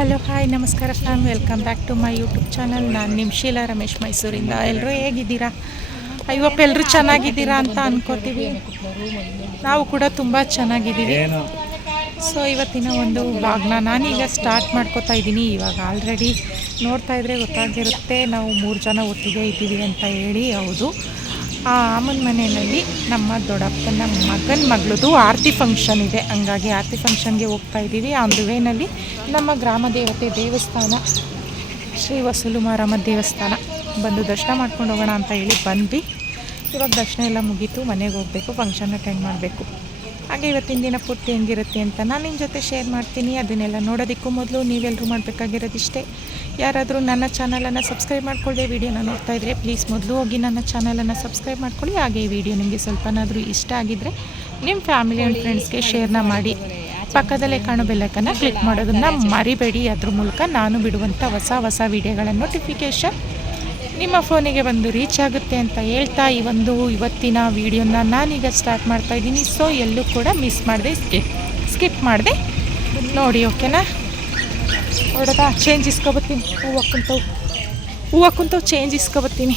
Hello hi ನಮಸ್ಕಾರ fam, welcome back to my YouTube channel. ನಾನು ನಿಮ್ಮ ಶೀಲಾ ರಮೇಶ್ ಮೈಸೂರಿಂದ. ಎಲ್ಲರೂ ಹೇಗಿದ್ದೀರಾ? ಐವಪ್ಪ ಎಲ್ಲರೂ ಚೆನ್ನಾಗಿದ್ದೀರಾ ಅಂತ ಅನ್ಕೋತೀವಿ. ನಾವು ಕೂಡ ತುಂಬ ಚೆನ್ನಾಗಿದ್ದೀವಿ. ಸೊ ಇವತ್ತಿನ ಒಂದು ವ್ಲಾಗ್ನ ನಾನೀಗ ಸ್ಟಾರ್ಟ್ ಮಾಡ್ಕೋತಾ ಇದ್ದೀನಿ. ಇವಾಗ ಆಲ್ರೆಡಿ ನೋಡ್ತಾ ಇದ್ರೆ ಗೊತ್ತಾಗಿರುತ್ತೆ ನಾವು 3 ಜನ ಒಟ್ಟಿಗೆ ಇದ್ದೀವಿ ಅಂತ ಹೇಳಿ. ಹೌದು, ಆ ಅಮ್ಮನ ಮನೆಯಲ್ಲಿ ನಮ್ಮ ದೊಡ್ಡಪ್ಪನ ಮಗನ ಮಗಳದು ಆರತಿ ಫಂಕ್ಷನ್ ಇದೆ. ಹಂಗಾಗಿ ಆರತಿ ಫಂಕ್ಷನ್ಗೆ ಹೋಗ್ತಾ ಇದ್ದೀವಿ. ಆನ್ ದ ವೇನಲ್ಲಿ ನಮ್ಮ ಗ್ರಾಮ ದೇವತೆ ದೇವಸ್ಥಾನ ಶ್ರೀ ವಸೂಲು ಮಾರಮ್ಮ ದೇವಸ್ಥಾನ ಬಂದು ದರ್ಶನ ಮಾಡ್ಕೊಂಡು ಹೋಗೋಣ ಅಂತ ಹೇಳಿ ಬಂದ್ವಿ. ಇವಾಗ ದರ್ಶನ ಎಲ್ಲ ಮುಗೀತು, ಮನೆಗೆ ಹೋಗಬೇಕು, ಫಂಕ್ಷನ್ ಅಟೆಂಡ್ ಮಾಡಬೇಕು. ಹಾಗೆ ಇವತ್ತಿನ ದಿನ ಪೂರ್ತಿ ಹೆಂಗಿರುತ್ತೆ ಅಂತ ನಾನು ನಿಮ್ಮ ಜೊತೆ ಶೇರ್ ಮಾಡ್ತೀನಿ. ಅದನ್ನೆಲ್ಲ ನೋಡೋದಕ್ಕೂ ಮೊದಲು ನೀವೆಲ್ಲರೂ ಮಾಡಬೇಕಾಗಿರೋದಿಷ್ಟೇ, ಯಾರಾದರೂ ನನ್ನ ಚಾನಲನ್ನು ಸಬ್ಸ್ಕ್ರೈಬ್ ಮಾಡ್ಕೊಳ್ಳಿ. ವಿಡಿಯೋನ ನೋಡ್ತಾ ಇದ್ದರೆ ಪ್ಲೀಸ್ ಮೊದಲು ಹೋಗಿ ನನ್ನ ಚಾನಲನ್ನು ಸಬ್ಸ್ಕ್ರೈಬ್ ಮಾಡ್ಕೊಳ್ಳಿ. ಹಾಗೆ ಈ ವಿಡಿಯೋ ನಿಮಗೆ ಸ್ವಲ್ಪನಾದರೂ ಇಷ್ಟ ಆಗಿದ್ದರೆ ನಿಮ್ಮ ಫ್ಯಾಮಿಲಿ ಆ್ಯಂಡ್ ಫ್ರೆಂಡ್ಸ್ಗೆ ಶೇರ್ನ ಮಾಡಿ. ಪಕ್ಕದಲ್ಲೇ ಕಾಣೋ ಬೆಲ್ಲೈಕನ್ನ ಕ್ಲಿಕ್ ಮಾಡೋದನ್ನು ಮರಿಬೇಡಿ. ಅದ್ರ ಮೂಲಕ ನಾನು ಬಿಡುವಂಥ ಹೊಸ ವಿಡಿಯೋಗಳ ನೋಟಿಫಿಕೇಷನ್ ನಿಮ್ಮ ಫೋನಿಗೆ ಬಂದು ರೀಚ್ ಆಗುತ್ತೆ ಅಂತ ಹೇಳ್ತಾ ಇವತ್ತಿನ ವಿಡಿಯೋನ ನಾನೀಗ ಸ್ಟಾರ್ಟ್ ಮಾಡ್ತಾ ಇದ್ದೀನಿ. ಸೊ ಎಲ್ಲೂ ಕೂಡ ಮಿಸ್ ಮಾಡದೆ ಸ್ಕಿಪ್ ಮಾಡಿದೆ ನೋಡಿ, ಓಕೆನಾ? ಹೊಡೆದ ಚೇಂಜ್ ಇಸ್ಕೊಬತ್ತೀನಿ. ಹೂವು ಕುಂತವು ಚೇಂಜ್ ಇಸ್ಕೊಬತ್ತೀನಿ.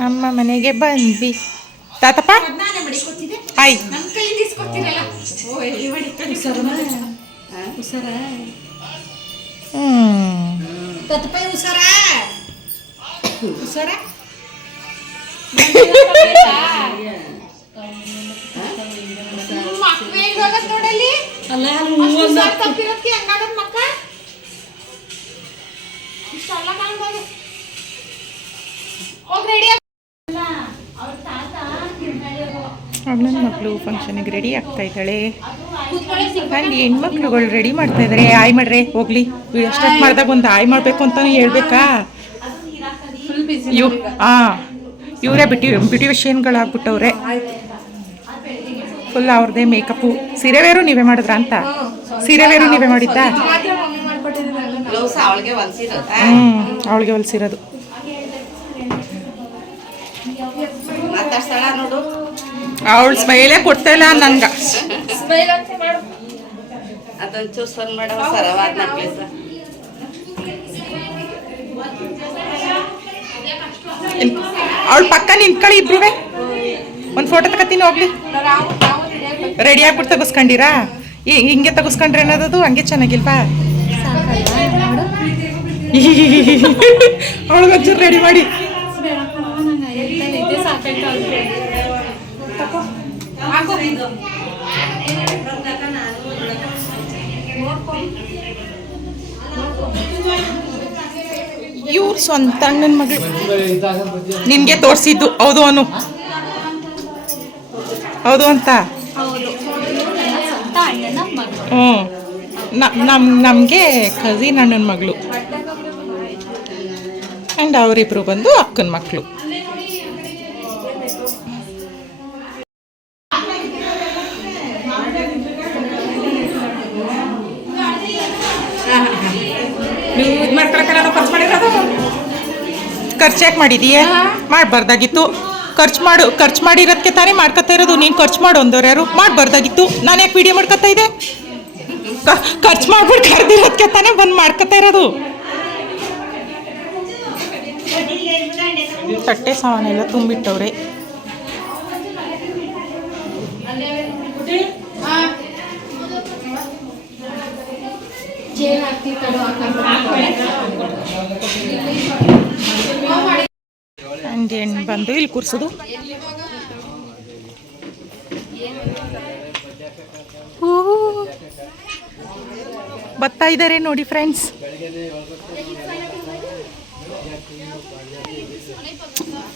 ನಮ್ಮ ಮನೆಗೆ ಬಂದ್ವಿ. ತಾತಪ್ಪ ಹಾಯ್. ನನ್ನ ಮಕ್ಕಳು ಫಂಕ್ಷನಿಗೆ ರೆಡಿ ಆಗ್ತಾ ಇದ್ದಾಳೆ. ನಾನು ಹೆಣ್ಮಕ್ಳುಗಳು ರೆಡಿ ಮಾಡ್ತಾ ಇದ್ದಾರೆ. ಆಯ್ ಮಾಡ್ರೆ ಹೋಗ್ಲಿ, ವಿಡಿಯೋ ಸ್ಟಾರ್ಟ್ ಮಾಡಿದಾಗ ಒಂದು ಆಯ್ ಮಾಡಬೇಕು ಅಂತಲೂ ಹೇಳ್ಬೇಕಾ? ಇವರೇ ಬ್ಯೂಟಿಷಿಯನ್ಗಳಾಗ್ಬಿಟ್ಟವ್ರೆ. ಫುಲ್ ಅವ್ರದ್ದೇ ಮೇಕಪ್ಪು. ಸೀರೆ ವೇರು ನೀವೇ ಮಾಡಿದ್ರ ಅಂತ? ಸೀರೆ ವೇರು ನೀವೇ ಮಾಡಿದ್ದ? ಅವಳಿಗೆ ಹೊಲಿಸಿರೋದು. ಅವಳು ಸ್ಮೈಲೇ ಕೊಡ್ತಾ ಇಲ್ಲ ನನ್ಗೆ. ಅವಳ ಪಕ್ಕ ನಿಂತ್ಕೊಳ್ಳಿ ಇಬ್ರುವೆ, ಒಂದು ಫೋಟೋ ತಗೋತೀನಿ ಹೋಗ್ಲಿ. ರೆಡಿ ಆಗ್ಬಿಟ್ಟು ತಗಸ್ಕೊಂಡಿರಾ? ಹಿಂಗೆ ತಗಸ್ಕೊಂಡ್ರೆ ಅನ್ನೋದು ಹಂಗೆ ಚೆನ್ನಾಗಿಲ್ವಾ? ಅವಳಿಗೊಂಚೂರು ರೆಡಿ ಮಾಡಿ. ಇವ್ರು ಸ್ವಂತ ಅಣ್ಣನ ಮಗಳು ನಿನ್ಗೆ ತೋರಿಸಿದ್ದು. ಹೌದು ಅನು, ಹೌದು ಅಂತ. ನಮಗೆ ಕಸಿನ್ ಅಣ್ಣನ ಮಗಳು ಆ್ಯಂಡ್ ಅವರಿಬ್ರು ಬಂದು ಅಕ್ಕನ ಮಕ್ಕಳು. ನೀವು ಇದು ಮಾಡ್ಕೊಳಕ್ಕೆ ಖರ್ಚು ಮಾಡಿರೋದು? ಖರ್ಚು ಯಾಕೆ ಮಾಡಿದೀಯ? ಮಾಡಬಾರ್ದಾಗಿತ್ತು. ಖರ್ಚು ಮಾಡಿರೋದಕ್ಕೆ ತಾನೇ ಮಾಡ್ಕೊತಾ ಇರೋದು. ನೀನು ಖರ್ಚು ಮಾಡು ಅಂದವ್ರು ಯಾರು? ಮಾಡಬಾರ್ದಾಗಿತ್ತು. ನಾನು ಯಾಕೆ ವಿಡಿಯೋ ಮಾಡ್ಕೊತಾ ಇದ್ದೆ? ಖರ್ಚು ಮಾಡ್ಬಿಟ್ಟು ಕರೆದಿರೋದಕ್ಕೆ ತಾನೇ ಬಂದು ಮಾಡ್ಕೊತಾ ಇರೋದು. ತಟ್ಟೆ ಸಾಮಾನೆಲ್ಲ ತುಂಬಿಟ್ಟವ್ರೆ. ಹೆಣ್ಣು ಬಂದು ಇಲ್ಲಿ ಕೂರ್ಸೋದು. ಬರ್ತಾ ಇದ್ದಾರೆ ನೋಡಿ ಫ್ರೆಂಡ್ಸ್.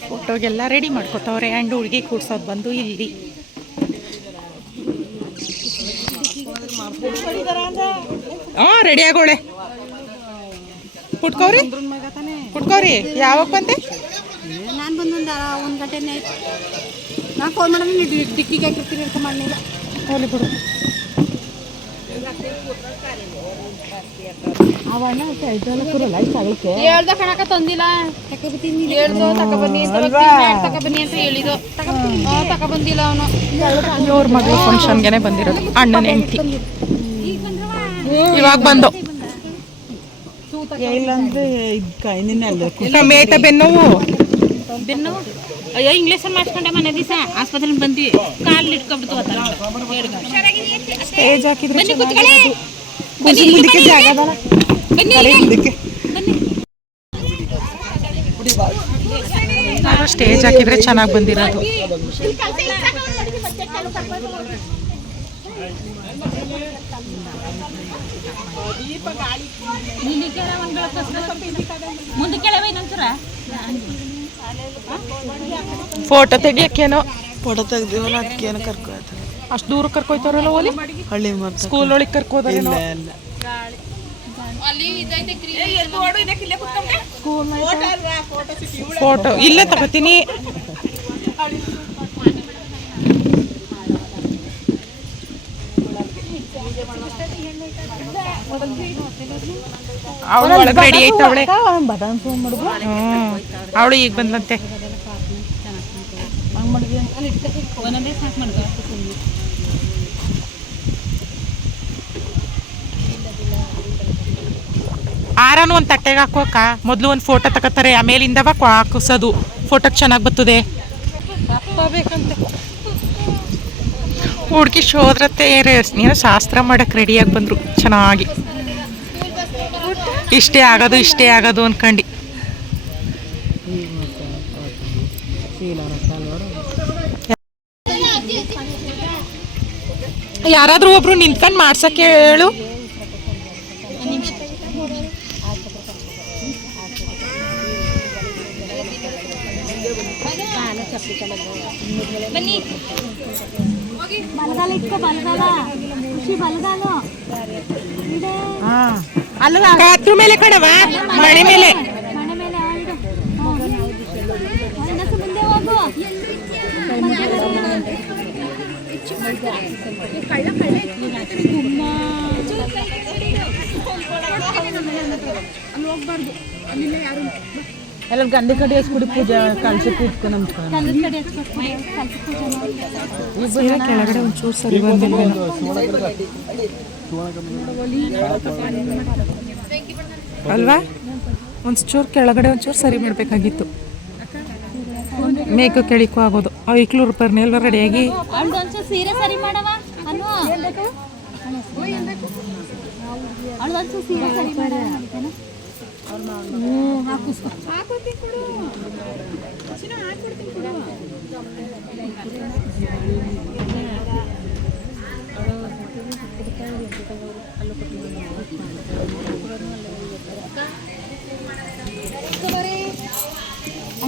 ಫೋಟೋಗೆಲ್ಲ ರೆಡಿ ಮಾಡ್ಕೊತವ್ರೆ. ಆ್ಯಂಡ್ ಹುಡುಗಿ ಕೂರ್ಸೋದು ಬಂದು ಇಲ್ಲಿ. ರೆಡಿ ಆಗೋಳೆ. ಕುಟ್ಕೋರಿ. ಯಾವಾಗ ಬಂದೆ? ನಾನು ಬಂದು ಒಂದು ಗಂಟೆನೇ ಆಯ್ತು. ನಾನು ಫೋನ್ ಮಾಡೋದು ನೀವು ಡಿಕ್ಕಿಗೆ ಹಾಕಿರ್ತೀನಿ ಅಂತ ಮಾಡಲಿಲ್ಲ. ಹೋಗ್ಲಿ ಬಿಡು. ಹೇಳ್ದ ಕಣಕ ತಂದಿಲ್ಲ ತಗೊಬನ್ನಿ ಅಂತ ಹೇಳಿದ್ದು ತಗೊಬಂದಿಲ್ಲ ಅವನು. ಇವ್ರ ಮಗಳು ಫಂಕ್ಷನ್ಗೆನೆ ಬಂದಿರೋದು, ಅಣ್ಣನ ಹೆಂಡತಿ ಇವಾಗ ಬಂದು. ಮೇತ ಬೆನ್ನೋವು ಅಯ್ಯೋ ಇಂಗ್ಲೀಷಲ್ಲಿ ಮಾಡ್ಕೊಂಡೆ ಮನೆ ದಿವಸ ಆಸ್ಪತ್ರೆಗೆ ಬಂದ್ವಿ, ಕಾಲು ಇಟ್ಕೊಬಿಡ್ತು ಸ್ಟೇಜ್ ಹಾಕಿದ್ರೆ ಸ್ಟೇಜ್ ಹಾಕಿದ್ರೆ ಚೆನ್ನಾಗಿ ಬಂದಿರೋದು. ಫೋಟೋ ತೆಗಿಯಕ್ಕೇನೋ ಫೋಟೋ ತೆಗ್ದಿವಲ್ಲ ಅದಕ್ಕೇನು ಕರ್ಕೋತಾರೆ. ಅಷ್ಟು ದೂರ ಕರ್ಕೊಯ್ತಾರಲ್ಲ ಓಲಿ ಹಳ್ಳಿ ಮಾತ್ರ ಸ್ಕೂಲ್ ಒಳಗೆ ಕರ್ಕೋದಾರೇನೋ. ಫೋಟೋ ಇಲ್ಲೇ ತಗೋತೀನಿ. ಅವಳು ಒಳಗೆ ರೆಡಿ ಐತವಳೆ. ಅವಳು ಈಗ ಬಂದಂತೆ. ಆರನು ಒಂದು ತಟ್ಟೆಗೆ ಹಾಕೋಕ ಮೊದಲು ಒಂದು ಫೋಟೋ ತಗೋತಾರೆ, ಆಮೇಲಿಂದವ ಹಾಕಿಸೋದು. ಫೋಟೋಕ್ಕೆ ಚೆನ್ನಾಗಿ ಬರ್ತದೆ ಬೇಕಂತೆ. ಹುಡುಗಿ ಶೋದ್ರತ್ತೆ ಏನೋ ಶಾಸ್ತ್ರ ಮಾಡಕ್ಕೆ ರೆಡಿಯಾಗಿ ಬಂದರು ಚೆನ್ನಾಗಿ. ಇಷ್ಟೇ ಆಗೋದು ಅನ್ಕಂಡು ಯಾರಾದ್ರೂ ಒಬ್ರು ನಿಂತ್ಕೊಂಡು ಮಾಡ್ಸಕ್ಕೆ ಹೇಳು. ಕಾತ್ರ ಮೇಲೆ ಕಣವ ಮನೆ ಮೇಲೆ ಎಲ್ಲ ಗಂಡಿ ಕಡೆ ಹಚ್ಬಿಡಿ ಪೂಜೆ ಕಳ್ಸಕ್ಕೆ ಇಟ್ಕೊ ಕೆಳಗಡೆ ಒಂಚೂರು ಸರಿ ಬಂದಿಲ್ಲ ಅಲ್ವಾ? ಒಂಚೂರು ಕೆಳಗಡೆ ಒಂಚೂರು ಸರಿ ಮಾಡಬೇಕಾಗಿತ್ತು. ಮೇಕ ಕೆಳಿಕೂ ಆಗೋದು. ಐಕ್ಲೂರು ರೂಪಾಯಿ ಎಲ್ಲ ರೆಡಿಯಾಗಿ ಸೀರೆ ಸರಿ ಮಾಡವ ಸೀರೆ ಸರಿ ಮಾಡ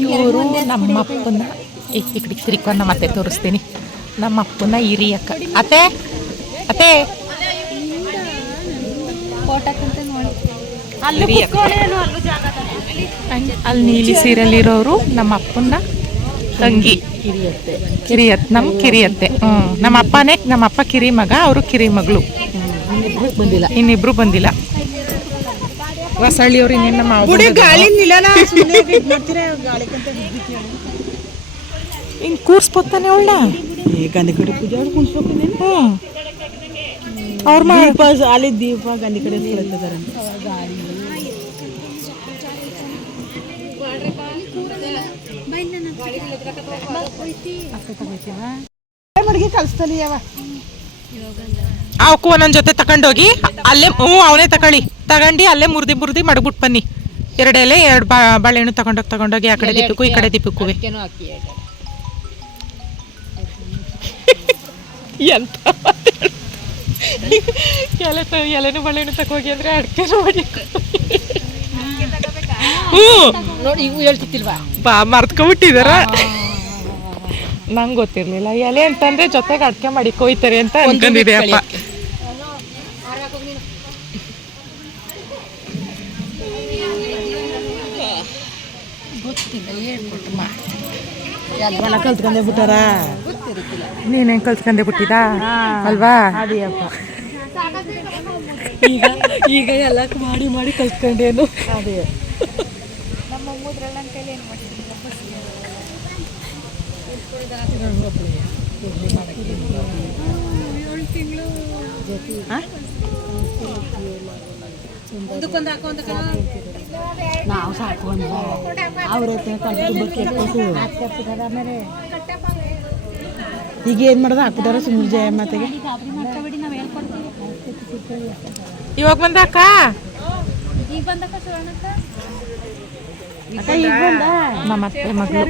ಇವರು ನಮ್ಮಪ್ಪನ ಈ ಕಡೆ ತಿರ್ಕೊಂಡು ನಮ್ಮ ಅತ್ತೆ ತೋರಿಸ್ತೀನಿ. ನಮ್ಮಪ್ಪನ ಹಿರಿಯಕ್ಕ ಅತ್ತೆ ಅತ್ತೆ ಅಲ್ಲಿ ನೀಲಿ ಸೀರೆಯಲ್ಲಿರೋರು ನಮ್ಮ ಅಪ್ಪನ ತಂಗಿ ಕಿರಿಯತ್ತೆ. ನಮ್ಮ ಕಿರಿಯತ್ತೆ. ನಮ್ಮ ಅಪ್ಪನೇ, ನಮ್ಮ ಅಪ್ಪ ಕಿರಿ ಮಗ, ಅವರು ಕಿರಿ ಮಗಳು. ಇನ್ನಿಬ್ರು ಬಂದಿಲ್ಲ. ಹೊಸಳ್ಳಿಯವ್ರು ಇನ್ನೇನು ನಮ್ಮ ಹಿಂಗೆ ಕೂರ್ಸ್ಬೋತಾನೆ ಅವಳನ್ನ. ಗಂಧಿ ಕಡೆ ಪೂಜೆ ಕುಣಿಸ್ಬೇಕು. ಅವ್ರ ದೀಪ ಅಲ್ಲಿ ದೀಪ ಗಂಧಿ ಕಡೆ ಮಡಿಗೆ ಕಲಿಸ್ತಾನೆ ಯಾವ ಅವಕ್ಕೂ ಒಂದೊಂದು ಜೊತೆ ತಗೊಂಡೋಗಿ ಅಲ್ಲೇ ಅವನೇ ತಗೊಂಡು ಅಲ್ಲೇ ಮುರಿದಿ ಮಡಗ್ಬಿಟ್ಟು ಬನ್ನಿ. ಎರಡು ಎಲೆ 2 ಬಾಳೆಹಣ್ಣು ತಗೊಂಡೋಗಿ ಆ ಕಡೆ ದಿಪ್ಪಕ್ಕೂ ಈ ಕಡೆ ದಿಪ್ಪಕ್ಕೂ. ಎಂತ ಎಲೆನೂ ಬಾಳೆಹಣ್ಣು ತಗೋಗಿ ಅಂದ್ರೆ ಅಡ್ಕೆನೂ ಮಾಡಿ ಹೇಳ್ತಿಲ್ವಾ ಮರ್ತ್ಕೊಬಿಟ್ಟಿದಾರ. ನಂಗೆ ಗೊತ್ತಿರ್ಲಿಲ್ಲ ಎಲೆ ಅಂತಂದ್ರೆ ಜೊತೆಗೆ ಅಡ್ಕೆ ಮಾಡಿ ಕೊಯ್ತಾರೆ ಅಂತ ಅನ್ಕೊಂಡಿದೆ ಅಪ್ಪ. ಕಲ್ತ್ಕೊಂಡೇ ಬಿಟ್ಟಾರ. ನೀನೇನು ಕಲ್ತ್ಕೊಂಡೆ ಬಿಟ್ಟಿದ ಅಲ್ವಾ? ಅದೇಯಪ್ಪ ಈಗ ಎಲ್ಲ ಮಾಡಿ ಮಾಡಿ ಕಲ್ತ್ಕೊಂಡೇನು. ಅದೇ ನಾವು ಸಾಕು ಅಂತ ಅವ್ರ ಈಗ ಏನು ಮಾಡೋದು ಹಾಕ್ಬಿಟ್ಟಾರ ಸುಮ್ಮನೆ ಜಯ ಮಾತೆಗೆ. ಇವಾಗ ಬಂದಾಕ ನಮ್ಮ ಅತ್ತೆ ಮಗಳು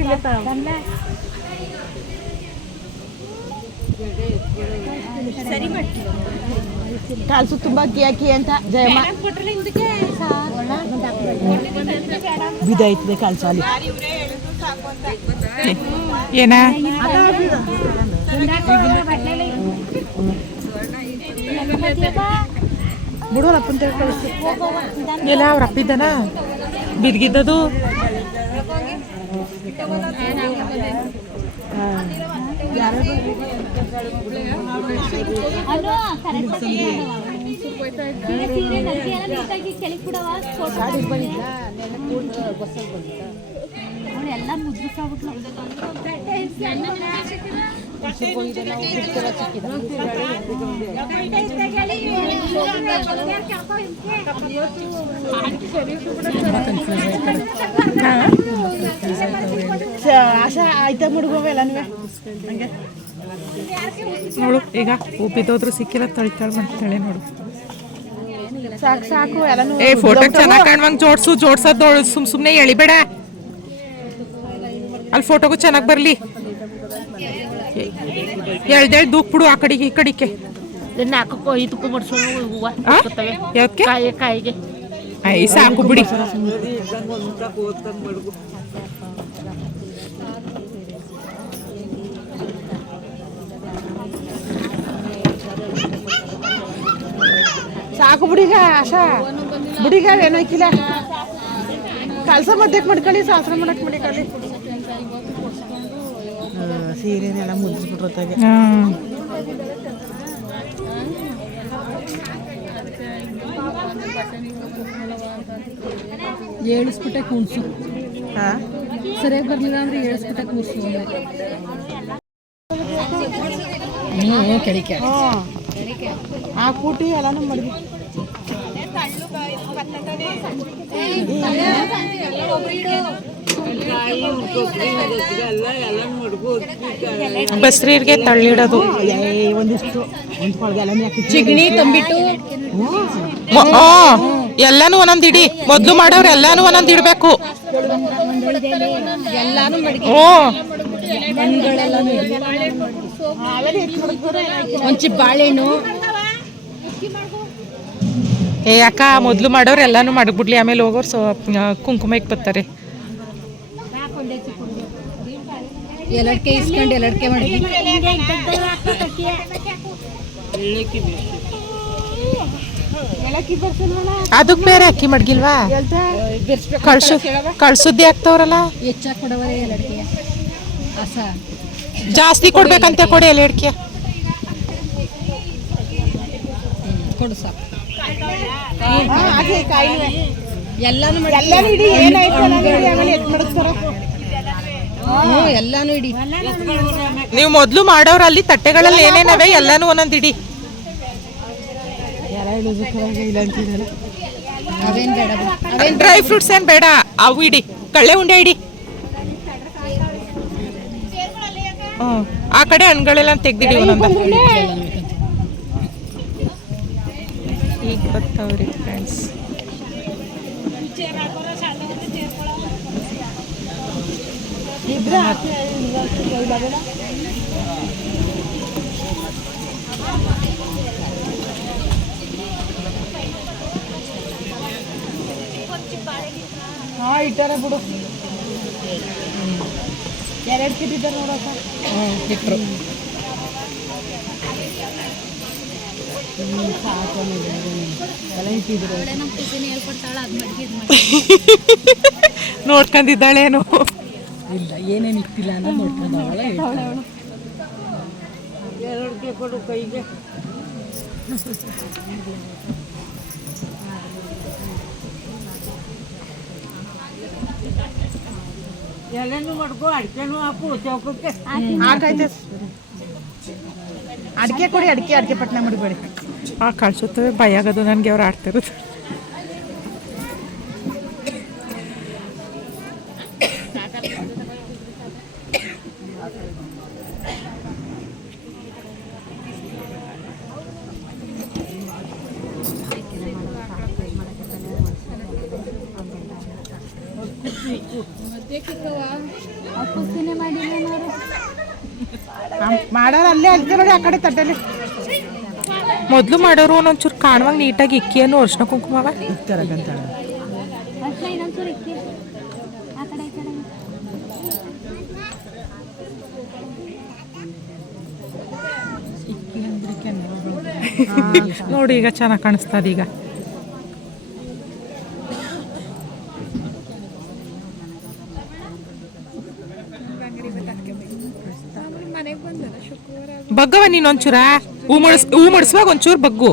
ಕಾಲ್ಸು ತುಂಬಾ ಕಿಯಾಕಿ ಅಂತ ಜಯಮ್ಮ ಬಿದ್ದಾಯ್ತದೆ ಕಾಲ್ಸು ಅಲ್ಲಿ. ಏನ ಬಿಡೋರಪ್ಪಂತ ಕಳಿಸ್ತು. ಎಲ್ಲ ಅವ್ರ ಅಪ್ಪಿದ್ದಾನ ಬಿದ್ಗಿದ್ದದು. ಎಲ್ಲ ಮುದ್ರಿಸಾಗ್ಬಿಟ್ಲು. ಆಶಾ ಆಯ್ತಾ ಮುಡುಗವೆ ಎಲ್ಲನೂ ಹಂಗೆ ನೋಡು ಈಗ ಉಪ್ಪಿದೋದ್ರು ಸಿಕ್ಕಿಲ್ಲ ತಳಿತಾಳ ಮಾಡ್ತಾಳೆ ನೋಡು. ಸಾಕು ಸಾಕು ಎಲ್ಲನೂ. ಏ ಫೋಟೋ ಚೆನ್ನಾಗಿ ಕಾಣುವಂಗೆ ಜೋಡ್ಸೋದು ಸುಮ್ಮನೆ ಎಳಿಬೇಡ. ಅಲ್ಲಿ ಫೋಟೋಗೂ ಚೆನ್ನಾಗಿ ಬರಲಿ. ಎಳ್ದೇಳು ದೂಕ್ ಬಿಡು ಆ ಕಡೆಗೆ ಈ ಕಡೆಗೆ. ನಾಲ್ಕು ಇದಕ್ಕೂ ಬಡ್ಸೋದು ಹೂವು ಯಾಕೆ ಕಾಯಿಗೆ ಐ ಸಾಕು ಬಿಡಿ. ಸಾಕು ಬಿಡಿಗ ಆಶಾ ಬಿಡಿಗ ಏನೋ ಇಕ್ಕಿಲ್ಲ. ಕಲ್ಸ ಮಧ್ಯಕ್ಕೆ ಮಾಡ್ಕೊಳ್ಳಿ, ಶಾಸ್ತ್ರ ಮಾಡಕ್ಕೆ ಮಾಡ್ಕೊಳ್ಳಿ. ಸೀರೆನೆಲ್ಲ ಮುದ್ದಿಸ್ಬಿಟ್ರೊತ್ತಾಗೆ. ಏಳಿಸ್ಬಿಟ್ಟೆ ಕೂಡ್ಸು. ಸರಿಯಾಗಿ ಬರ್ಲಿಲ್ಲ ಅಂದ್ರೆ ಏಳಿಸ್ಬಿಟ್ಟೆ ಕೂಡ್ಸು. ಕೆಡಿಕೆ ಹಾಕ್ಬಿಟ್ಟು ಎಲ್ಲಾನು ಮಾಡಿದ್ವಿ. ಬಸ್ರೀರ್ಗೆ ತಳ್ಳಿಡೋದು. ಒಂದಿಷ್ಟು ಚಿಗಣಿ ತಂಬಿಟ್ಟು ಎಲ್ಲಾನು ಒಂದೊಂದು ಇಡಿ. ಮೊದ್ಲು ಮಾಡೋರು ಎಲ್ಲಾನು ಒಂದೊಂದು ಇಡ್ಬೇಕು. ಒಂಚಿ ಬಾಳೆಹಣ್ಣು. ಏ ಅಕ್ಕ ಮೊದ್ಲು ಮಾಡೋರು ಎಲ್ಲಾನು ಮಾಡ್ಬಿಡ್ಲಿ, ಆಮೇಲೆ ಹೋಗೋರು ಕುಂಕುಮಕ್ಕೆ ಬರ್ತಾರೆ. ಎಲ್ಲಡ್ಕೆ ಇಸ್ಕೊಂಡು ಎಲ್ಲಡ್ಕೆ ಮಾಡಿ ಅದಕ್ಕೆ ಬೇರೆ ಅಕ್ಕಿ ಮಡ್ಗಿಲ್ವಾ? ಕಳ್ಸುದ್ದಿ ಆಗ್ತಾವ್ರಲ್ಲ. ಹೆಚ್ಚಾಗಿ ಕೊಡವರೆ ಎಲ್ಲಡ್ಕೆ ಜಾಸ್ತಿ ಕೊಡ್ಬೇಕಂತ ಕೊಡಿ ಎಲ್ಲ ಅಡಿಕೆ ಕೊಡು ಸಾಕು. ಎಲ್ಲಾನು ಇಡಿ. ಎಲ್ಲಾನು ಇಡಿ. ನೀವು ಮೊದ್ಲು ಮಾಡೋರಲ್ಲಿ ತಟ್ಟೆಗಳಲ್ಲಿ ಏನೇನವೆ ಎಲ್ಲಾನು ಒಂದೊಂದು ಇಡಿ. ಅವೇನ್ ಬೇಡ, ಡ್ರೈ ಫ್ರೂಟ್ಸ್ ಏನ್ ಬೇಡ, ಅವು ಇಡಿ. ಕಳ್ಳೆ ಉಂಡೆ ಇಡಿ. ಆ ಕಡೆ ಹಣ್ಣುಗಳೆಲ್ಲ ತೆಗ್ದಿಡಿ ಒಂದೊಂದು. ಈಗ ಬರ್ತಾವ್ರಿ ಫ್ರೆಂಡ್ಸ್. ಇಟ್ಟಾರೆ ಬಿಡು. ಎರಡು ಕಿಟ್ಟಿದ್ದಾರೆ ನೋಡಕ್ಕ. ಇಟ್ರು ನೋಡ್ಕೊಂಡಿದ್ದಾಳೇನು? ಇಲ್ಲ ಏನೇನು ಇಟ್ಟಿಲ್ಲ ಅನ್ನೋದು ನೋಡ್ಕೊಂಡವಳ. ಎರಡ್ಗೆ ಕೊಡು ಕೈಗೆ. ಹಾಕೈತೆ ಅಡಿಕೆ ಕೊಡಿ, ಅಡಿಕೆ ಪಟ್ನ ಮಾಡಬೇಡಿ. ಕಳ್ಸುತ್ತವೆ ಭಯ ಆಗೋದು ನನಗೆ ಅವ್ರು ಆಡ್ತಿರೋದು. ಮಾಡೋರು ಅಲ್ಲೇ ಅಡ್ಗೆ ನೋಡಿ ಆ ಕಡೆ ತಟ್ಟೆಲಿ ಮೊದಲು ಮಾಡೋರು ಒಂದೊಂಚೂರು ಕಾಣುವಾಗ ನೀಟಾಗಿ ಇಕ್ಕಿಯನ್ನು ಅರ್ಶಿನ ಕುಂಕುಮವ ಇಕ್ಕರಕ್ಕಂತ ನೋಡಿ ಈಗ ಚೆನ್ನಾಗಿ ಕಾಣಿಸ್ತದ. ಈಗ ಬಗ್ಗವ ನೀನೊಂಚೂರ ಹೂ ಮುಡಿಸುವಾಗ ಒಂಚೂರು ಬಗ್ಗು.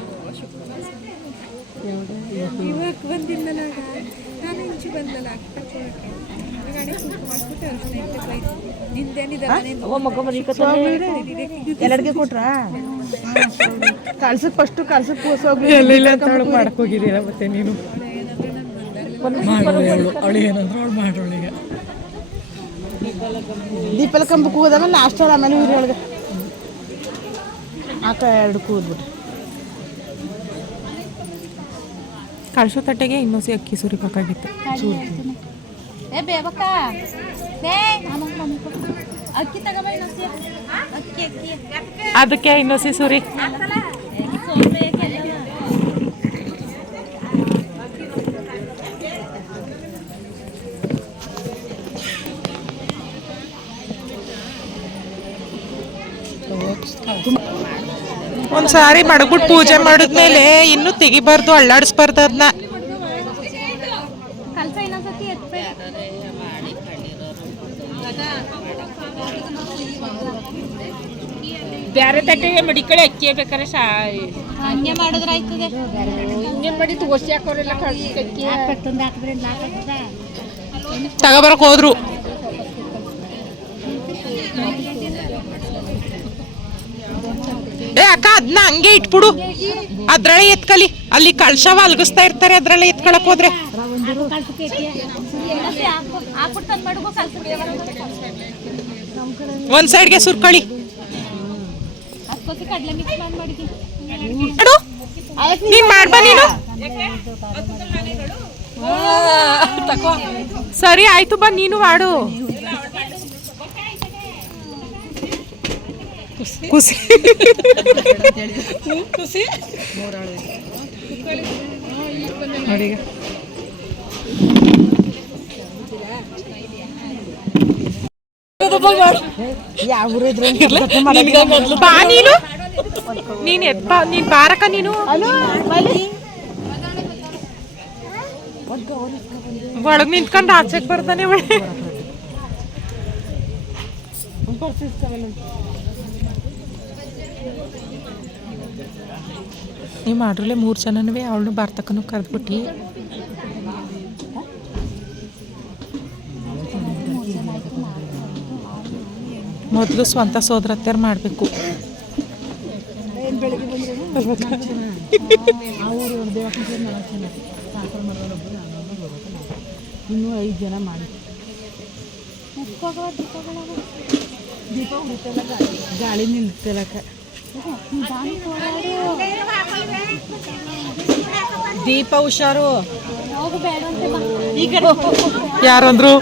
ಎಲ್ಲರಿಗೆ ಕೊಟ್ರ ಕಳ್ಸಕ್ ಫಸ್ಟ್ ಕಳ್ಸಕ್ ಮಾಡಕ್ ಹೋಗಿದ್ದೀರ ಮತ್ತೆ ನೀನು ದೀಪಲ್ ಕಂಬಕ್ಕೆ ಹೋದಾಗ ಲಾಸ್ಟ್ ಅವಳು ಆಮೇಲೆ ಊರಿ ಒಳಗೆ ಆಕ ಎರಡು ಕೂದ್ಬಿಟ್ಟು ಕಳ್ಸೋ ತಟ್ಟೆಗೆ ಇನ್ನೊಸಿ ಅಕ್ಕಿ ಸುರಿಬೇಕಾಗಿತ್ತು. ಅದಕ್ಕೆ ಇನ್ನೊಸಿ ಸುರಿ. ಒಂದ್ಸಾರಿ ಮಡಗ್ಬಿಟ್ಟು ಪೂಜೆ ಮಾಡಿದ್ಮೇಲೆ ಇನ್ನು ತೆಗಿಬಾರ್ದು, ಅಳ್ಳಾಡಿಸ್ಬಾರ್ದು ಅದನ್ನ. ಬ್ಯಾರೆ ತಟ್ಟೆಗೆ ಮಡಿಕಡೆ ಅಕ್ಕಿ ಬೇಕಾರೆ ಹಂಗೆ ಮಾಡಿದ್ರೆ ಆಯ್ತದೆ. ಹಿಂಗೆ ಮಾಡಿ ತೋರ್ಸಿ ಹಾಕೋರೆಲ್ಲ ಕಳ್ಸಿ ಅಕ್ಕಿ ತಗೋಬರಕ್ ಹೋದ್ರು. ಅಕ್ಕ ಅದನ್ನ ಹಂಗೆ ಇಟ್ಬಿಡು, ಅದ್ರಲ್ಲೇ ಎತ್ಕಲಿ. ಅಲ್ಲಿ ಕಳ್ಸವ ಅಲ್ಗಿಸ್ತಾ ಇರ್ತಾರೆ, ಅದ್ರಲ್ಲೇ ಎತ್ಕೊಳಕ್ ಹೋದ್ರೆ. ಒಂದ್ ಸೈಡ್ಗೆ ಸುರ್ಕಳಿ. ನೀನ್ ಮಾಡ್ಬಾ ನೀನು. ಸರಿ ಆಯ್ತು, ಬಾ ನೀನು ಮಾಡು. ಖುಷಿ ಖುಷಿ ನೋಡಿ. ಬಾ ನೀನು, ನೀನ್ ಎತ್ಬಾ, ನೀನ್ ಬಾರಕ ನೀನು. ಒಳಗ್ ನಿಂತ್ಕೊಂಡು ಆಚೆಗೆ ಬರ್ತಾನೆ. ನೀವು ಮಾಡ್ರಲ್ಲೇ 3 ಜನನೂ ಅವಳನ್ನು ಬಾರ್ತಕ್ಕೂ ಕರೆದ್ಬಿಟ್ಟು ಮೊದಲು ಸ್ವಂತ ಸೋದರತ್ತೆರು ಮಾಡಬೇಕು. ಇನ್ನೂ 5 ಜನ ಮಾಡಿ ದೀಪ ಉಳಿತಲ್ಲ, ಗಾಳಿ ನಿಲ್ತಲಕ್ಕ. ದೀಪ ಹುಷಾರು. ಯಾರಂದ್ರು?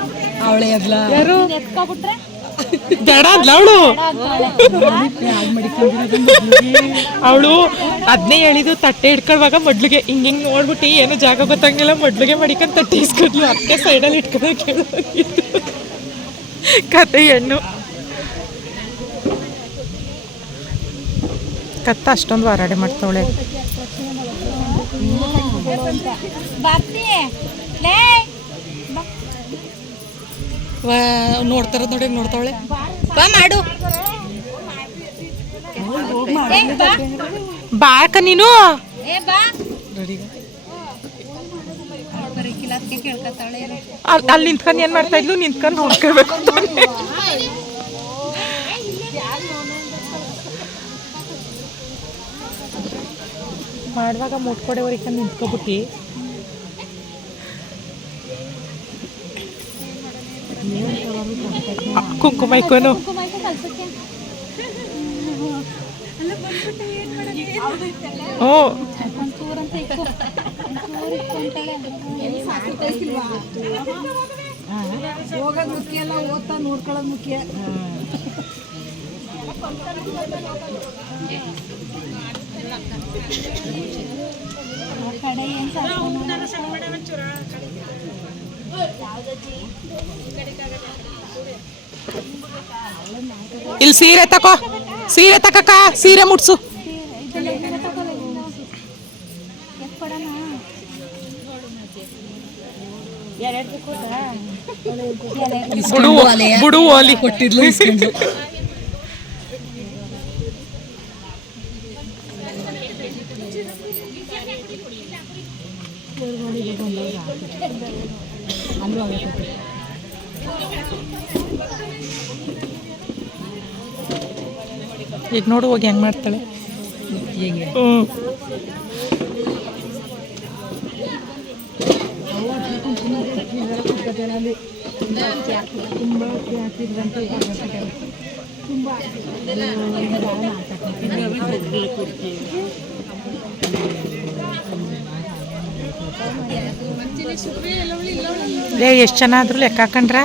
ಅವಳೆ ಅದ್ಲ. ಯಾರು ಬೇಡ ಅದ್ಲ ಅವಳು. ಅವಳು ಅದನ್ನೇ ಹೇಳಿದ್ದು, ತಟ್ಟೆ ಇಟ್ಕೊಳ್ವಾಗ ಮೊಡ್ಲಿಗೆ ಹಿಂಗೆ ನೋಡ್ಬಿಟ್ಟು ಏನು ಜಾಗ ಗೊತ್ತಂಗಿಲ್ಲ, ಮೊಡ್ಲಿಗೆ ಮಡಿಕೊಂಡು ತಟ್ಟೆ ಇಸ್ಕೊದ್ಲು. ಅದಕ್ಕೆ ಸೈಡಲ್ಲಿ ಇಟ್ಕೊಂಡು ಕೇಳೋಗಿತ್ತು ಕತೆ. ಹೆಣ್ಣು ಕತ್ತ ಅಷ್ಟೊಂದು ವಾರಾಡೆ ಮಾಡ್ತಾವಳೆ. ನೋಡ್ತಾರ ನೋಡಿ, ನೋಡ್ತಾವಳೆ. ಬಾ ಮಾಡು, ಬಾಕ ನೀನು. ಅಲ್ಲಿ ನಿಂತ್ಕೊಂಡು ಏನು ಮಾಡ್ತಾ ಇದ್ಲು, ನಿಂತ್ಕೊಂಡು ನೋಡ್ಕೋಬೇಕು ತಾನೆ. ಮಾಡುವಾಗ ಮುಟ್ಕೊಡೆ ಹೊರಿಕೊಂಡು ನಿಂತ್ಕೊಬಿಟ್ಟು ಕುಂಕುಮ ಇಕ್ಕೋನು. ಓ ಹೋಗೋದು ಮುಖ್ಯ ಅಲ್ಲ, ಓದ್ತಾ ನೋಡ್ಕೊಳ್ಳೋದು ಮುಖ್ಯ. ಇಲ್ಲಿ ಸೀರೆ ತಕೋ, ಸೀರೆ ತಕಕ್ಕ, ಸೀರೆ ಮುಟ್ಸು. ಬುಡು ಓಲಿ ಕೊಟ್ಟಿದ್ಲು. ಈಗ ನೋಡು ಹೋಗಿ ಹೆಂಗ್ ಮಾಡ್ತಾಳೆ. ಎಷ್ಟು ಜನ ಆದ್ರೂ ಲೆಕ್ಕ ಹಾಕೊಂಡ್ರ.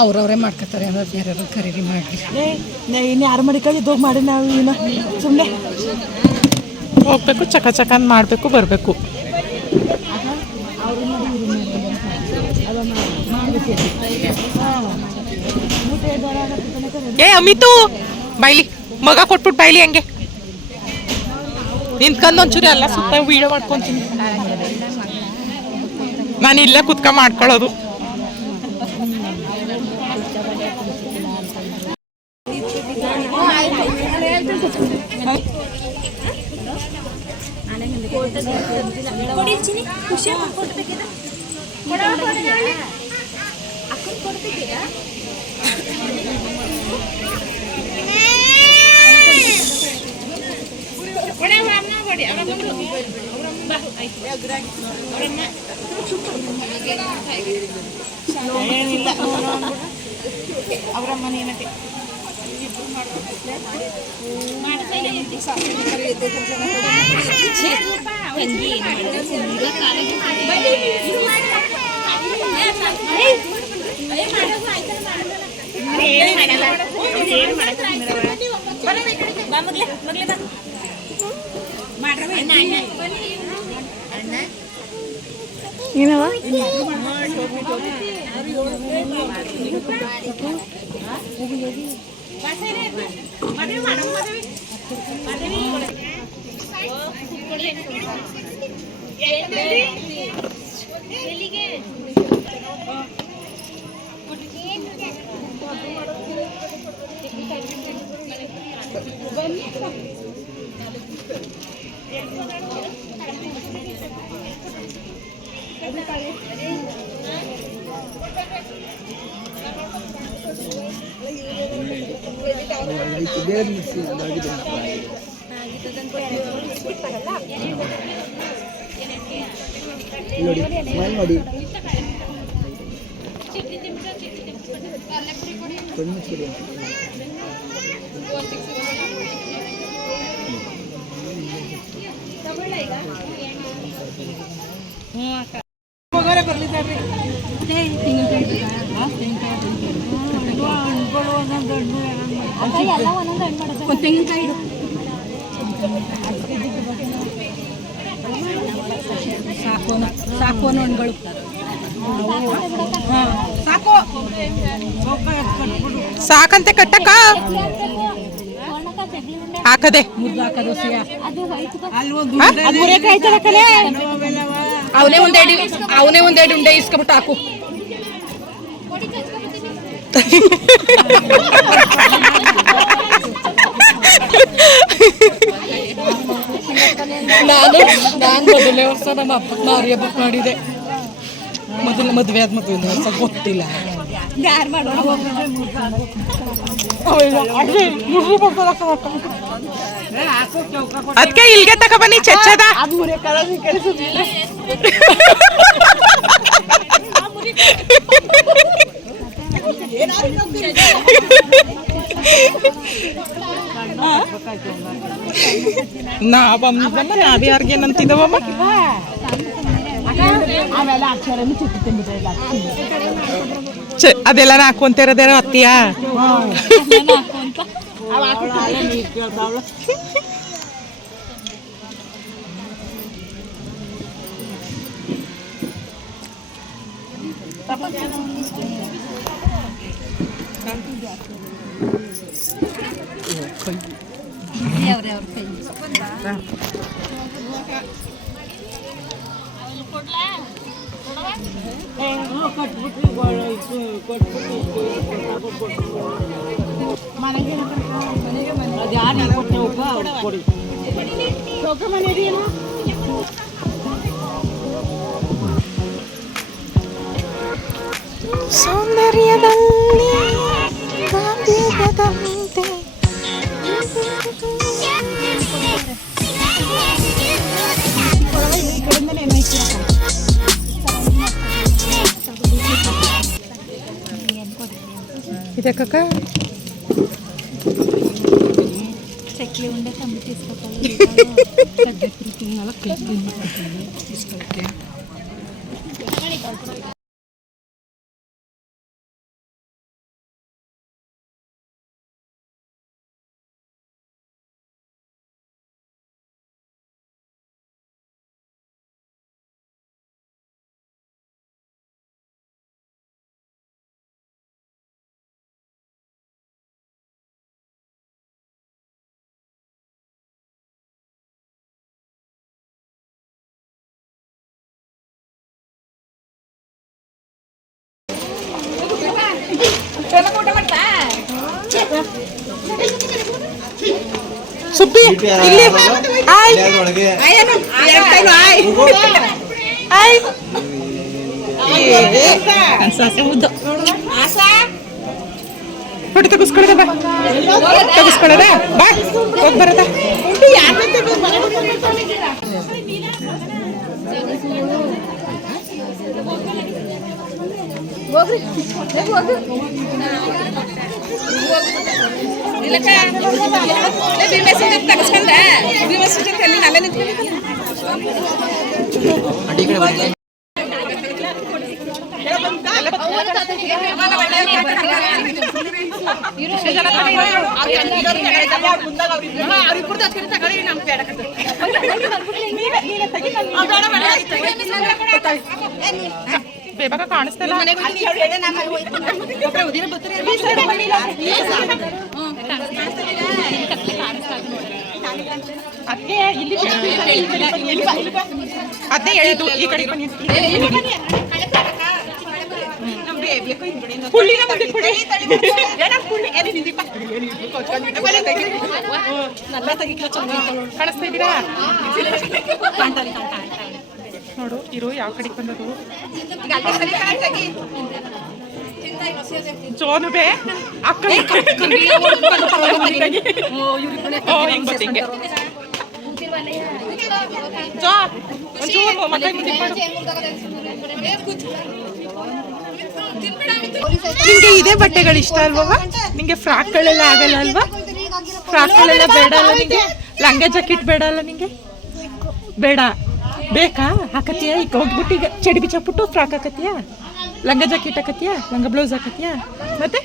ಅವ್ರವ್ರೇ ಮಾಡ್ಕೊತಾರೆ, ಬೇರೆಯವ್ರು ಖರೀದಿ ಮಾಡಲಿ. ಇನ್ನು ಯಾರು ಮಡಿಕೊಳ್ಳಿದ್ದು ಮಾಡಿ ನಾವು ಇನ್ನು ಸುಮ್ಮನೆ ಹೋಗ್ಬೇಕು, ಚಕ ಚಕನ್ ಮಾಡಬೇಕು, ಬರಬೇಕು. ಏ ಅಮಿತು ಬೈಲಿ, ಮಗ ಕೊಟ್ಬಿಟ್ಟು ಬೈಲಿ. ಹಂಗೆ ನಿಂತ್ಕೊಂಡು ಒಂಚೂರು ಎಲ್ಲ ಸುತ್ತ ವೀಡಿಯೋ ಮಾಡ್ಕೊತೀನಿ. ನಾನು ಇಲ್ಲೇ ಕುತ್ಕ ಮಾಡ್ಕೊಳ್ಳೋದು. ಅವರ ಮನೆಯನ್ನತೆ ಏನವ ನೋಡಿ ತೆಂಗಿನಕಾಯಿ ಸಾಕು ಹಣ್ಣುಗಳು ಸಾಕಂತೆ ಕಟ್ಟಕ್ಕ ಹಾಕದೆ ಅವನೇ ಒಂದೆರಡು ಉಂಡೆ ಇಸ್ಕೊಬಿಟ್ಟು ಹಾಕು. ನಾನು ಮೊದಲನೇ ವರ್ಷ ನಮ್ಮ ಹಬ್ಬ ಮಾರಿ ಹಬ್ಬಕ್ಕೆ ಮಾಡಿದೆ. ಮದುವೆ ಆದ ಮದುವೆ ವರ್ಷ ಗೊತ್ತಿಲ್ಲ. ಅದಕ್ಕೆ ಇಲ್ಲಿಗೆ ತಕ ಬನ್ನಿ ಚಚ್ಚದ. ನಾವ್ಯಾರ್ಗೇನಂತಿದವಮ್ಮ ಅದೆಲ್ಲ ಹಾಕೊಂತಿರೋದೇನೋ ಅತ್ತಿಯ. ಸೌಂದರ್ಯದಲ್ಲಿ ಗಾಂಧೀರ್ಯದಂತೆ ಇದೆ ಕಕ್ಕ. ಚಕ್ಲಿ ಉಂಡೆ ತಂದು తీసుకొస్తాను. ಸುಬ್ಬಿ ಇಲ್ಲಿ ಹಾಯ್ ಹಾಯ್ ಮುದ್ದು ಫೋಟೋ ತೆಗಿಸ್ಕೊಳ್ಳೋದ ಬಾ ತೆಗಿಸ್ಕೊಳ್ಳೋದ ಬಾ ಹೋಗಿ ಬರೋದ ಬೇಗ ಕಾಣಿಸ್ತಿಲ್ಲ ಅದೇ ಹೇಳಿದ್ದು ಈ ಕಡೆ ಬನ್ನಿ ಕಾಣಿಸ್ತಾ ಇದ್ದೀರಾ ನೋಡು ಇರು ಯಾವ ಕಡೆಗೆ ಬಂದದು ಜೋನು ಬೇ ಅಕ್ಕ ನಿಂಗೆ ಇದೇ ಬಟ್ಟೆಗಳು ಇಷ್ಟ ಅಲ್ವಾ? ನಿಂಗೆ ಫ್ರಾಕ್ಗಳೆಲ್ಲ ಆಗಲ್ಲ ಅಲ್ವಾ? ಫ್ರಾಕ್ಗಳೆಲ್ಲ ಬೇಡ ಅಲ್ಲ ನಿಂಗೆ? ಲಂಗ ಜಾಕೆಟ್ ಬೇಡ ಅಲ್ಲ ನಿಂಗೆ? ಬೇಡ ಬೇಕಾ? ಹಾಕತ್ತೀಯ ಈಗ ಹೋಗ್ಬಿಟ್ಟು ಈಗ ಚಡಿ ಬಿಚ್ಚಾಕ್ಬಿಟ್ಟು ಫ್ರಾಕ್ ಹಾಕತ್ತೀಯ, ಲಂಗ ಜಾಕೆಟ್ ಹಾಕತ್ತೀಯ, ಲಂಗ ಬ್ಲೌಸ್ ಹಾಕತ್ತೀಯ, ಮತ್ತೆ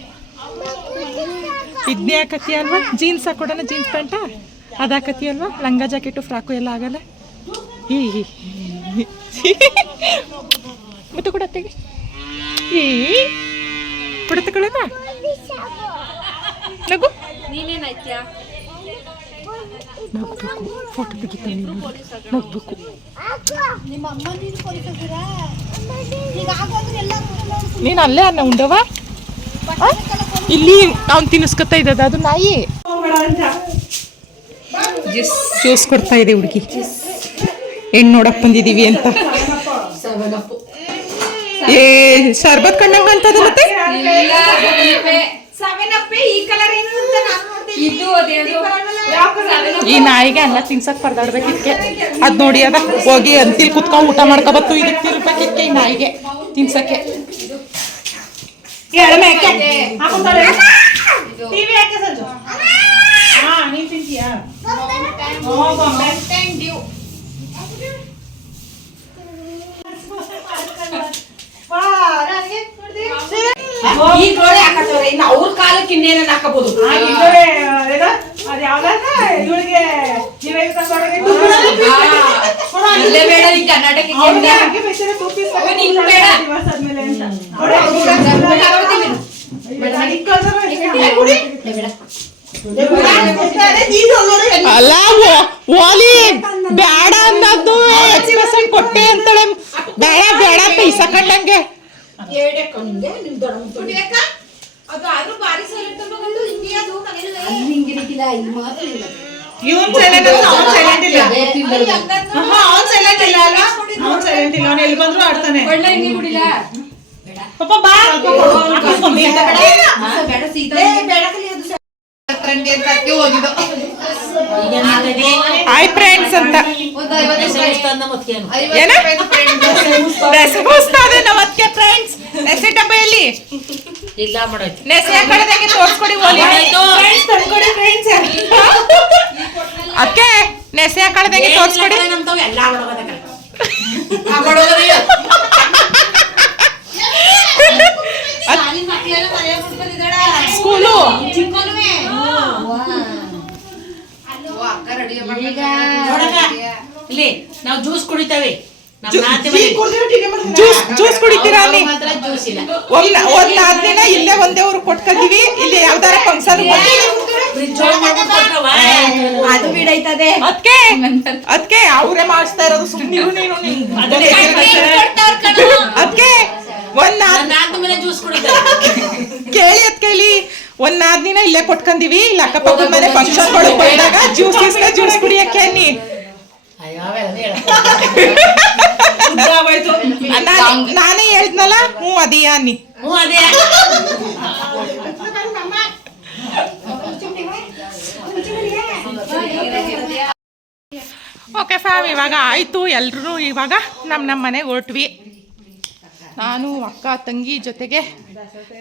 ಇದನ್ನೇ ಹಾಕತ್ತೀಯ ಅಲ್ವಾ? ಜೀನ್ಸ್ ಹಾಕೊಡೋಣ, ಜೀನ್ಸ್ ಪ್ಯಾಂಟ ಅದು ಹಾಕತ್ತೀಯ ಅಲ್ವಾ? ಲಂಗ ಜಾಕೆಟು ಫ್ರಾಕು ಎಲ್ಲ ಆಗಲ್ಲ. ಈ ಮತ್ತೆ ಕೂಡ ಅತ್ತೆಗೆ ಬಿಡುತ್ತಗಳೇನ ನಗು ನೀನೇನಾಯ್ತ್ಯಾ ನಗ್ಬೇಕು ಫೋಟೋ ತೆಗಿತಾನೆ ನಗ್ಬೇಕು ನೀನು ಅಲ್ಲೇ ಅನ್ನ ಉಂಡವ ಇಲ್ಲಿ ಅವ್ನು ತಿನ್ನಿಸ್ಕೊತಾ ಇದ್ದದ ಅದು ನಾಯಿ ಜ್ಯೂಸ್ ಕೊಡ್ತಾ ಇದೆ ಹುಡುಗಿ ಹೆಣ್ಣು ನೋಡಕ್ ಬಂದಿದೀವಿ ಅಂತ ಏ ಶರ್ಬತ್ ಕಣ್ಣಂಗ ಅಂತದ ಮತ್ತೆ ಈ ನಾಯಿಗೆ ಅನ್ನ ತಿನ್ಸಕ್ ಪರದಾಡ್ಬೇಕಿದ್ಕೆ ಅದ್ ನೋಡಿ ಅದ ಹೋಗಿ ಅಂತಿಲ್ ಕುತ್ಕೊಂಡ್ ಊಟ ಮಾಡ್ಕೊಬತ್ತು ಇದಕ್ಕೆ ತಿರ್ಬೇಕಿದ್ಕೆ ಈ ನಾಯಿಗೆ ತಿನ್ಸಕ್ಕೆ ಈಗ ನೋಡಿ ಹಾಕತ್ತವ್ರೆ ಇನ್ನು ಅವ್ರ ಕಾಲಕ್ಕೆ ಇನ್ನೇನ ಹಾಕಬಹುದು ಇಲ್ಲೇ ಬೇಡ ಈ ಕರ್ನಾಟಕಕ್ಕೆ ಅಲ್ಲ ಓಲಿ ಬೇಡ ಅನ್ನೋದು ಎಕ್ಸ್ಪ್ರೆಷನ್ ಕೊಟ್ಟೆ ಅಂತಾಳೆ ಬೇಡ ಬೇಡ ಅಂತ ಇಸಕಂಡಂಗೆ ಎಲ್ಲಿ ಬಂದ್ರು ಆಡ್ತಾನೆ ಹಾಯ್ ಫ್ರೆಂಡ್ಸ್ ಅಂತ ನವತ್ಕೆ ಫ್ರೆಂಡ್ಸ್ ನೆಸೆ ಡಬ್ಬೆಯಲ್ಲಿ ನೆಸೆ ಕಡೆದಾಗೆ ತೋರ್ಸ್ಕೊಡಿ ಓಲಿ ಅಕ್ಕೆ ನೆಸೆ ಕಡೆದಾಗೆ ತೋರ್ಸ್ಕೊಡಿ ಸ್ಕೂಲು ಇಲ್ಲಿ ನಾವು ಜ್ಯೂಸ್ ಕುಡಿತೇವೆ ಜ್ಯೂಸ್ ಕುಡಿತೀರಾ ಅಲ್ಲಿ ಒಂದ್ ದಿನ ಇಲ್ಲೇ ಒಂದೇ ಊರು ಕೊಟ್ಕೊಂಡಿವಿ ಇಲ್ಲಿ ಯಾವ್ದಾರ ಫಂಕ್ಷನ್ ಅದು ಬಿಡೈತದೆ ಅದಕ್ಕೆ ಅವರೇ ಮಾಡಿಸ್ತಾ ಇರೋದು ಸುಮ್ಮನಿರು ನೀನು ಅದಕ್ಕೆ ಜ್ಯೂಸ್ ಕುಡಿತಾರೆ ಕೇಳಿ ಅದ್ ಕೇಳಿ ಒಂದ್ ದಿನ ಇಲ್ಲೇ ಕೊಟ್ಕೊಂಡಿವಿ ಇಲ್ಲ ಅಕ್ಕಪಕ್ಕದ ಮನೆ ಫಂಕ್ಷನ್ ಬಂದಾಗ ಜ್ಯೂಸ್ ಕುಡಿಯಕ್ಕೆ ಅನ್ನಿ ನಾನೇ ಹೇಳಿದ್ನಲ್ಲ ಹ್ಞೂ ಅದೇ ಅನ್ನಿ ಓಕೆ ಫ್ಯಾಮ್ ಇವಾಗ ಆಯ್ತು ಎಲ್ರು ಇವಾಗ ನಮ್ಮ ಮನೆಗೆ ಹೊರಟ್ವಿ ನಾನು ಅಕ್ಕ ತಂಗಿ ಜೊತೆಗೆ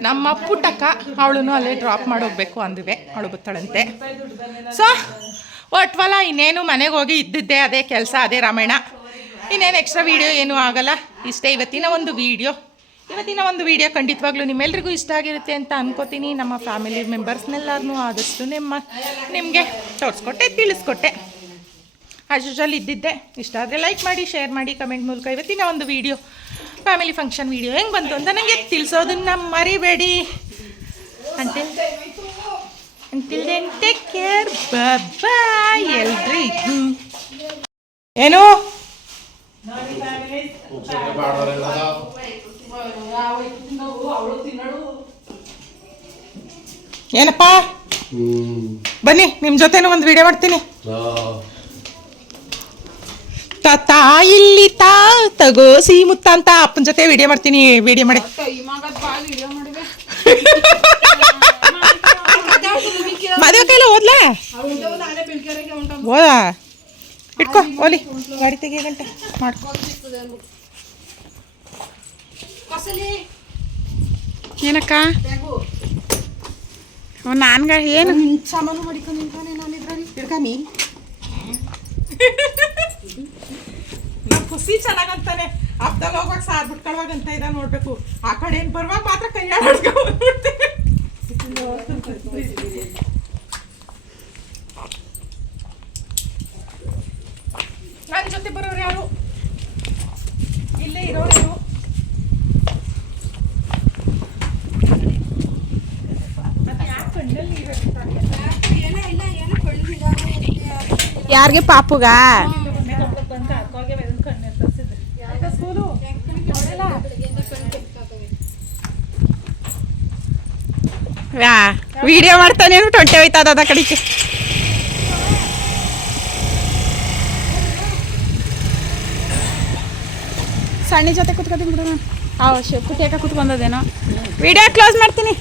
ನಮ್ಮ ಪುಟ್ಟಕ್ಕ ಅವಳನ್ನು ಅಲ್ಲೇ ಡ್ರಾಪ್ ಮಾಡೋಗ್ಬೇಕು ಅಂದಿವೆ ಅವಳು ಬತ್ತಾಳಂತೆ ಸೊ ಒಟ್ವಲ್ಲ ಇನ್ನೇನು ಮನೆಗೆ ಹೋಗಿ ಇದ್ದಿದ್ದೆ ಅದೇ ಕೆಲಸ ಅದೇ ರಾಮಾಯಣ ಇನ್ನೇನು ಎಕ್ಸ್ಟ್ರಾ ವೀಡಿಯೋ ಏನೂ ಆಗಲ್ಲ ಇಷ್ಟೇ ಇವತ್ತಿನ ಒಂದು ವೀಡಿಯೋ ಖಂಡಿತವಾಗ್ಲೂ ನಿಮ್ಮೆಲ್ರಿಗೂ ಇಷ್ಟ ಆಗಿರುತ್ತೆ ಅಂತ ಅನ್ಕೋತೀನಿ ನಮ್ಮ ಫ್ಯಾಮಿಲಿ ಮೆಂಬರ್ಸ್ನೆಲ್ಲರೂ ಆದಷ್ಟು ನಿಮಗೆ ತೋರಿಸ್ಕೊಟ್ಟೆ ತಿಳಿಸ್ಕೊಟ್ಟೆ ಆಸ್ ಯೂಶುವಲ್ ಇದ್ದಿದ್ದೆ ಇಷ್ಟ ಆದರೆ ಲೈಕ್ ಮಾಡಿ ಶೇರ್ ಮಾಡಿ ಕಮೆಂಟ್ ಮೂಲಕ ಇವತ್ತಿನ ಒಂದು ವೀಡಿಯೋ ಫ್ಯಾಮಿಲಿ ಫಂಕ್ಷನ್ ವೀಡಿಯೋ ಹೆಂಗೆ ಬಂತು ಅಂತ ನನಗೆ ತಿಳಿಸೋದನ್ನ ಮರಿಬೇಡಿ until then take care bye ಎಲ್ರಿಗೂ ಏನು ಏನಪ್ಪ ಬನ್ನಿ ನಿಮ್ಮ ಜೊತೆನೂ ಒಂದು ವಿಡಿಯೋ ಮಾಡ್ತೀನಿ ತಾತ ಇಲ್ಲಿ ತಗೋ ಮುತ್ತ ಅಂತ ಅಪ್ಪನ ಜೊತೆ ವಿಡಿಯೋ ಮಾಡ್ತೀನಿ ವಿಡಿಯೋ ಮಾಡಿ ಮದುವೆ ಕೈಲ ಓದ್ಲಾ ಓದಾ ಇಟ್ಕೋ ಓಲಿ ಗಾಡಿ ತೆಗಿಯ ಗಂಟೆ ಮಾಡ್ಕೊ ಏನಕ್ಕ ನಾನು ಏನು ಸಾಮಾನು ಮಾಡಿಕೊಂಡು ನಿಂತಾನೆ ನಾನು ಇದ್ರಲ್ಲಿ ತಿರ್ಗಾಮಿ ನಮ್ಮ ಖುಷಿ ಚೆನ್ನಾಗಂತಾನೆ ಹಬ್ಬದಲ್ಲಿ ಹೋಗ್ವಾಗ ಸಾರ್ ಬಿಟ್ಕೊಳ್ವಾಗ ಅಂತ ಇದ ನೋಡ್ಬೇಕು ಆ ಕಡೆ ಏನು ಬರುವಾಗ ಮಾತ್ರ ಕೈ ಆಡ್ಸ್ಕೊಂಡ್ಬಿಡ್ತೀನಿ ನನ್ನ ಜೊತೆ ಬರೋರು ಯಾರು ಇಲ್ಲೇ ಇರೋರು ಯಾರಿಗೆ ಪಾಪುಗ ವಿಡಿಯೋ ಮಾಡ್ತಾನೆ ಟೊಂಟೆ ಹೋಯ್ತದ ಅದ ಕಡೆಗೆ ಸಣ್ಣ ಜೊತೆ ಕುತ್ಕೊತೀನಿ ಬಿಡು ನಾನು ಪುಟ್ಟಿಯಾಕ ಕುತ್ಕೊಂಡದೇನೋ ವಿಡಿಯೋ ಕ್ಲೋಸ್ ಮಾಡ್ತೀನಿ